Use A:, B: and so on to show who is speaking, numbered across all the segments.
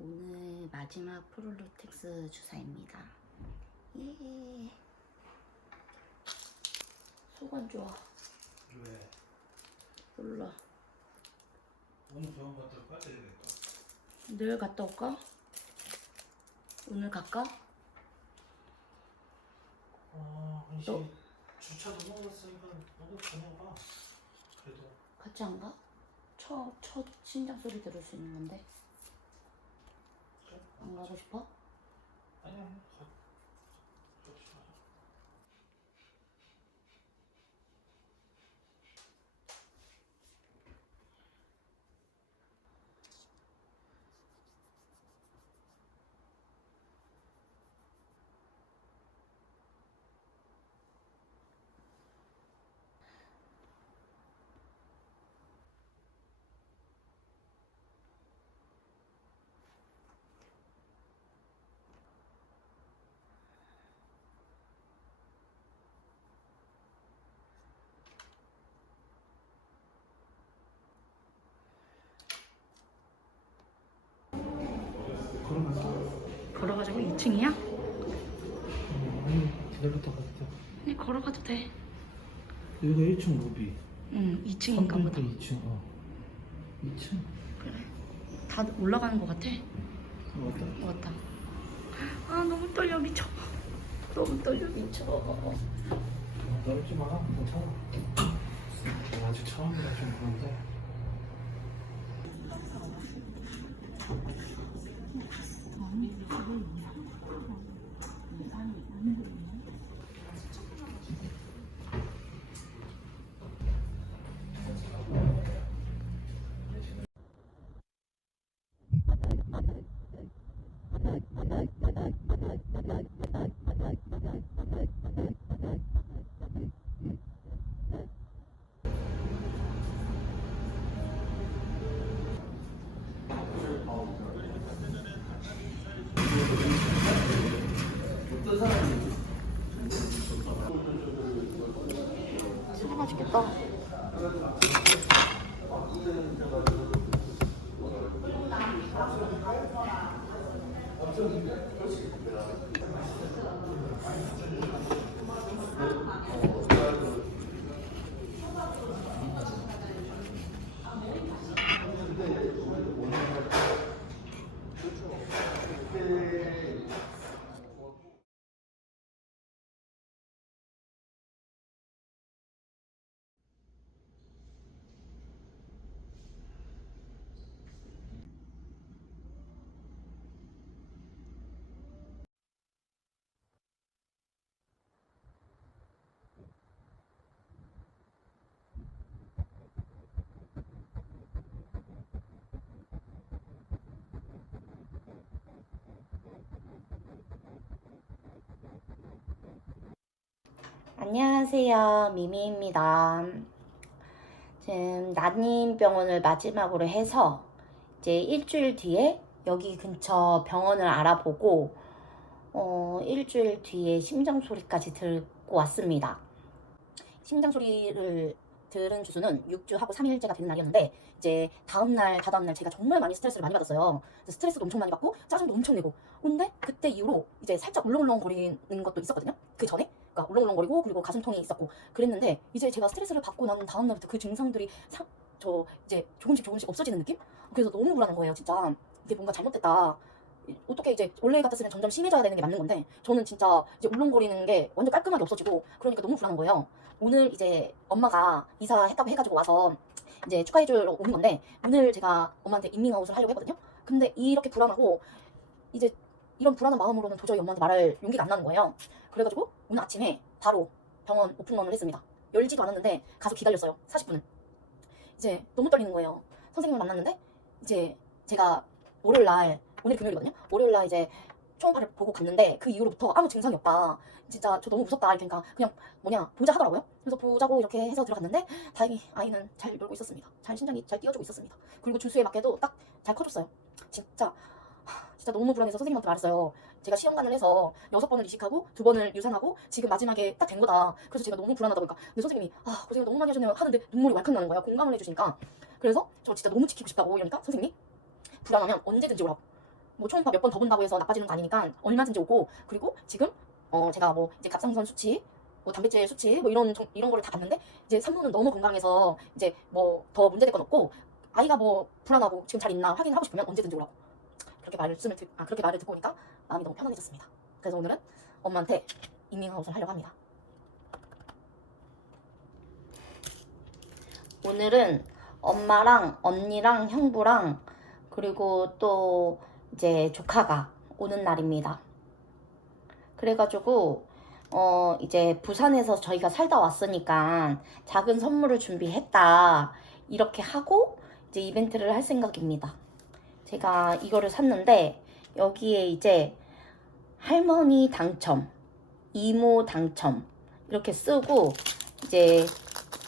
A: 오늘 마지막 프롤로텍스 주사입니다. 예. 속안 좋아.
B: 왜?
A: 몰라.
B: 오늘 병원 갔다 올까? 내일 갈까?
A: 내일 갔다 올까? 오늘 갈까?
B: 어,
A: 너-
B: 이제 주차도 먹었으니까 너도 다녀봐. 그래도
A: 같이 안 가? 첫, 첫 심장 소리 들을 수 있는 건데. 안 가고 싶어?
B: 아니야, 가. 같이 가자. 걸어갈까?
A: 걸어가지고 2층이야?
B: 아니, 기다렸다 가도 돼.
A: 네, 걸어가도 돼.
B: 여기가 1층 로비.
A: 응, 2층인가 보다.
B: 2층, 어. 2층?
A: 그래. 다 올라가는 것 같아.
B: 어, 왔다.
A: 왔다. 아, 너무 떨려 미쳐. 너무 떨려 미쳐.
B: 떨지 마. 괜찮아. 난 아직 처음이라 좀 그런데.
A: 맛있겠다. 안녕하세요. 미미입니다. 지금 난임병원을 마지막으로 해서 이제 일주일 뒤에 여기 근처 병원을 알아보고 어, 일주일 뒤에 심장 소리까지 듣고 왔습니다. 심장 소리를 들은 주수는 6주하고 3일째가 되는 날이었는데 이제 다음 날 다다음 날 제가 정말 많이 스트레스를 많이 받았어요. 스트레스도 엄청 많이 받고 짜증도 엄청 내고 근데 그때 이후로 이제 살짝 울렁울렁 거리는 것도 있었거든요. 그 전에 그러니까 울렁울렁거리고 그리고 가슴통이 있었고 그랬는데 이제 제가 스트레스를 받고 난 다음 날부터 그 증상들이 사, 저 이제 조금씩 조금씩 없어지는 느낌? 그래서 너무 불안한 거예요, 진짜. 이게 뭔가 잘못됐다. 이- 어떻게 이제 원래 같았으면 점점 심해져야 되는 게 맞는 건데 저는 진짜 이제 울렁거리는 게 완전 깔끔하게 없어지고 그러니까 너무 불안한 거예요. 오늘 이제 엄마가 이사했다고 해가지고 와서 이제 축하해주러 오는 건데 오늘 제가 엄마한테 인밍아웃을 하려고 했거든요. 근데 이렇게 불안하고 이제 이런 불안한 마음으로는 도저히 엄마한테 말할 용기가 안 나는 거예요. 그래가지고 오늘 아침에 바로 병원 오픈런을 했습니다. 열지도 않았는데 가서 기다렸어요. 40분은. 이제 너무 떨리는 거예요. 선생님을 만났는데 이제 제가 월요일 날 오늘 금요일이거든요. 월요일 날 이제 초음파를 보고 갔는데 그 이후로부터 아무 증상이 없다. 진짜 저 너무 무섭다. 이러니까 그냥 뭐냐 보자 하더라고요. 그래서 보자고 이렇게 해서 들어갔는데 다행히 아이는 잘 놀고 있었습니다. 잘 심장이 잘 뛰어주고 있었습니다. 그리고 주수에 맞게도 딱 잘 커졌어요. 진짜 하, 진짜 너무 불안해서 선생님한테 말했어요. 제가 시험관을 해서 여섯 번을 이식하고 두 번을 유산하고 지금 마지막에 딱 된 거다. 그래서 제가 너무 불안하다 보니까 근데 선생님이 아 고생을 너무 많이 하셨네요 하는데 눈물이 왈칵 나는 거야. 공감을 해주시니까 그래서 저 진짜 너무 지키고 싶다고 이러니까 선생님이 불안하면 언제든지 오라고 뭐 초음파 몇 번 더 본다고 해서 나빠지는 거 아니니까 얼마든지 오고 그리고 지금 어 제가 뭐 이제 갑상선 수치 뭐 단백질 수치 뭐 이런 정- 이런 거를 다 봤는데 이제 산모는 너무 건강해서 이제 뭐 더 문제될 건 없고 아이가 뭐 불안하고 지금 잘 있나 확인하고 싶으면 언제든지 오라고 그렇게 말씀을 듣, 아 그렇게 말을 듣고 오니까 마음이 너무 편안해졌습니다. 그래서 오늘은 엄마한테 인밍아웃을 하려고 합니다. 오늘은 엄마랑 언니랑 형부랑 그리고 또 이제 조카가 오는 날입니다. 그래가지고 어 이제 부산에서 저희가 살다 왔으니까 작은 선물을 준비했다 이렇게 하고 이제 이벤트를 할 생각입니다. 제가 이거를 샀는데 여기에 이제 할머니 당첨, 이모 당첨 이렇게 쓰고 이제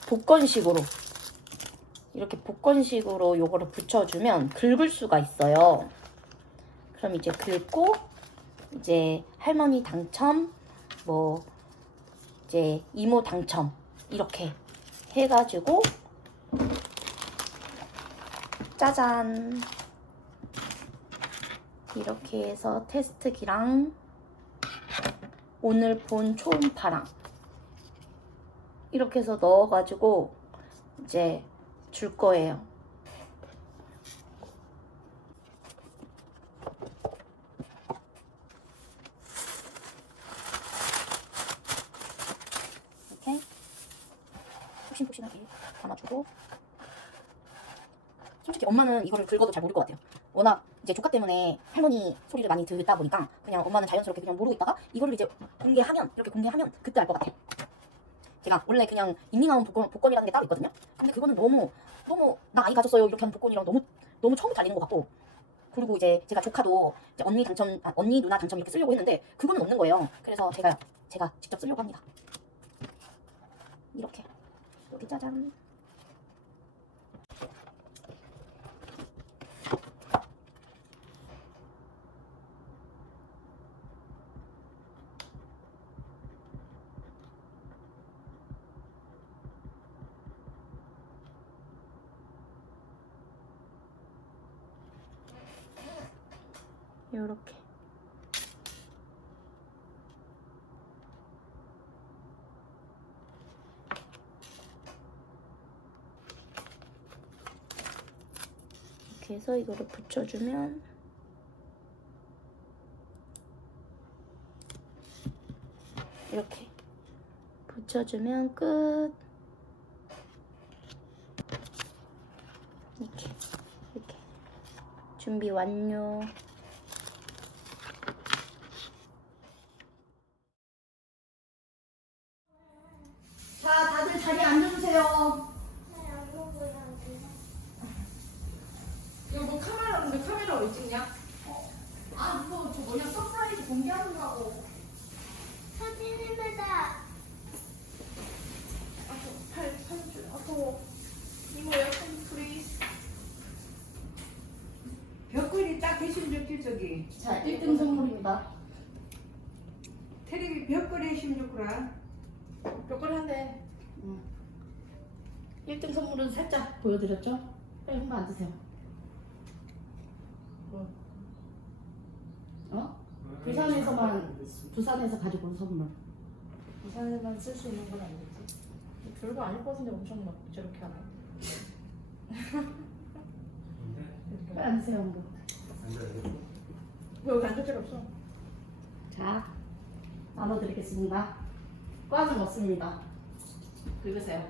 A: 복권식으로 이렇게 복권식으로 요거를 붙여주면 긁을 수가 있어요. 그럼 이제 긁고 이제 할머니 당첨, 뭐 이제 이모 당첨 이렇게 해가지고 짜잔 이렇게 해서 테스트기랑 오늘 본 초음파랑 이렇게 해서 넣어가지고 이제 줄 거예요. 이렇게 푹신푹신하게 담아주고 솔직히 엄마는 이거를 긁어도 잘 모를 것 같아요. 워낙 이제 조카 때문에 할머니 소리를 많이 듣다 보니까 그냥 엄마는 자연스럽게 그냥 모르고 있다가 이거를 이제 공개하면 이렇게 공개하면 그때 알 것 같아요. 제가 원래 그냥 인밍아웃 복권, 복권이라는 게 따로 있거든요. 근데 그거는 너무 너무 나 아이 가졌어요 이렇게 하는 복권이랑 너무 너무 처음부터 달리는 것 같고 그리고 이제 제가 조카도 이제 언니 당첨 아, 언니 누나 당첨 이렇게 쓰려고 했는데 그거는 없는 거예요. 그래서 제가 제가 직접 쓰려고 합니다. 이렇게 여기 짜잔. 요렇게. 이렇게 해서 이거를 붙여주면 이렇게 붙여주면 끝. 이렇게 이렇게. 준비 완료 자, 다들 자리에 앉아주세요.
C: 이거 뭐 카메라 근데 카메라 왜 찍냐?
A: 아, 이거 저 뭐냐, 서프라이즈 공개하느라고.
C: 팔 팔줄 아까워. 이모 약간 프리즈.
D: 벽걸이 딱 대신 좋지 저기
A: 자, 1등 선물입니다.
D: 테레비 벽걸이 했으면 좋구나
C: 몇걸 한대.
A: 1등 선물은 살짝 보여드렸죠? 빨리 한번 앉으세요. 부산에서만, 부산에서 가지고 온 선물.
C: 부산에만 쓸 수 있는 건 아니지. 별거 아닐 것 같은데 엄청 막 저렇게 하네.
A: 빨리 앉으세요, 한번.
C: 왜 여기 앉을 필요 없어?
A: 자, 나눠드리겠습니다. 과는 없습니다. 긁으세요.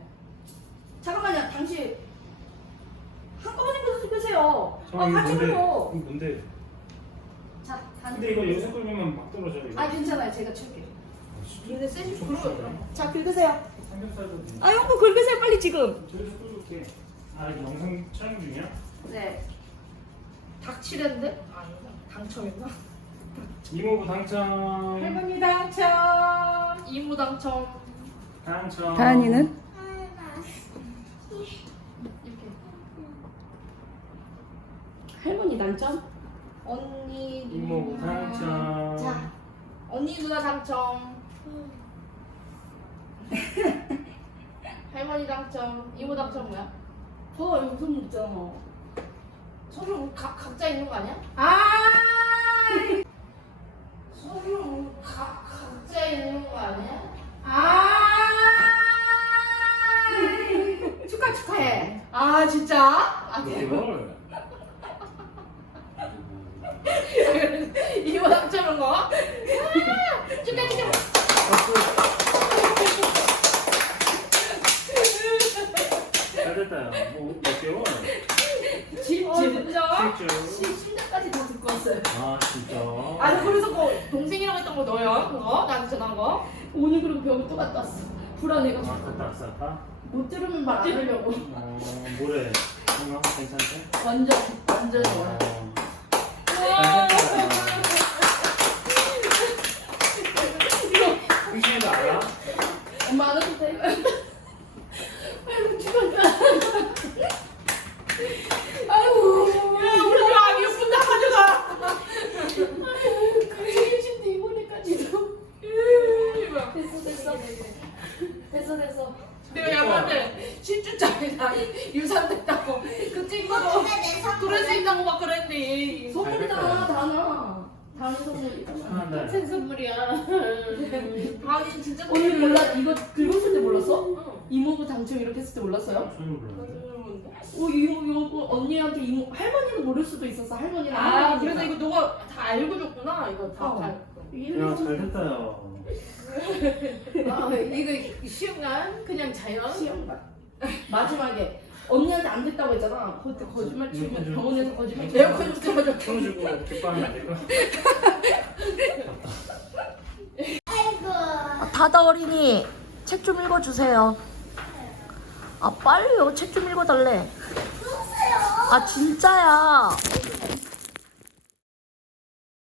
A: 잠깐만요, 당신. 한꺼번에 긁으세요. 아, 같이 긁어.
B: 뭔데? 근데 이거 여기서 끓으면 막 떨어져 이거.
A: 아, 괜찮아요. 제가 칠게요.
C: 근데 셋이 그러고
A: 자, 긁으세요.
B: 삼겹살도 돼.
A: 아, 형부 긁으세요, 빨리 지금.
B: 저기서 끓을게. 아 이거 영상 촬영 중이야?
A: 네.
C: 닭치레인데? 아니구나. 당첨이구나.
B: 이모부 당첨.
C: 할머니 당첨. 이모 당첨.
B: 당첨.
C: 이렇게.
A: 할머니 당첨?
C: 언니
B: 이모부
C: 누나.
B: 당첨.
A: 자.
C: 언니 누나 당첨. 할머니 당첨. 이모 당첨 뭐야?
A: 어, 여기 선물 있잖아.
C: 서로 각, 각자 있는 거 아니야?
A: 아!
E: 서류 각 각자 있는 거 아니야?
F: 아 축하 축하해. 아 진짜? 아
B: 이걸
F: 이거 남자는 거? 아, 축하 축하.
B: 잘 됐다 개월?
F: 진 진짜?
B: 일주일
F: 심장까지 다 듣고 왔어요.
B: 아 진짜?
F: 아니 그래서 그 동생이랑 했던 거 너야 그거? 나한테 전화한 거? 오늘 그리고 병원 또 갔다 왔어. 불안해가지고.
B: 아 갔다 왔어 아까?
F: 못 들으면 말 안 하려고.
B: 어 뭐래? 건강 괜찮대?
F: 완전 완전 좋아.
B: 어. 잘됐다 의심이 알아?
F: 엄마 안 해도 돼? 아이고 죽었다 아이고 야 우리 집 아기 예쁜다 가져가 그래 침대 이번에까지도 됐어 됐어 됐어 됐어 내가 야구한테 10주짜리 유산됐다고 그 친구도 그럴 수 있다고 막 그랬니 선물이잖아 다나 다은
B: 축하한다
F: 생 선물이야. 아니 진짜 오늘 몰라 이거 긁었을 때 몰랐어? 이모부 당첨 이렇게 했을 때 몰랐어요?
B: 손을 불렀는데
F: 어 이거 이거 언니한테 이모 할머니는 모를 수도 있었어 할머니는
C: 아,
F: 할머니니까.
C: 그래서 이거 너가 다 알고 줬구나. 이거 다.
F: 어.
C: 다.
B: 야잘 됐다 야
C: 아, 이거 시험관 그냥 자연.
F: 시험관 마지막에 언니한테 안 됐다고 했잖아 그때 거짓말 치면 병원에서 거짓말 치면
C: 에어컨 좀 틀어줘.
B: 손 주고 뒷방이 안 될까?
E: 다다 어린이 책 좀 읽어주세요. 아 빨리요 책 좀 읽어달래. 아 진짜야.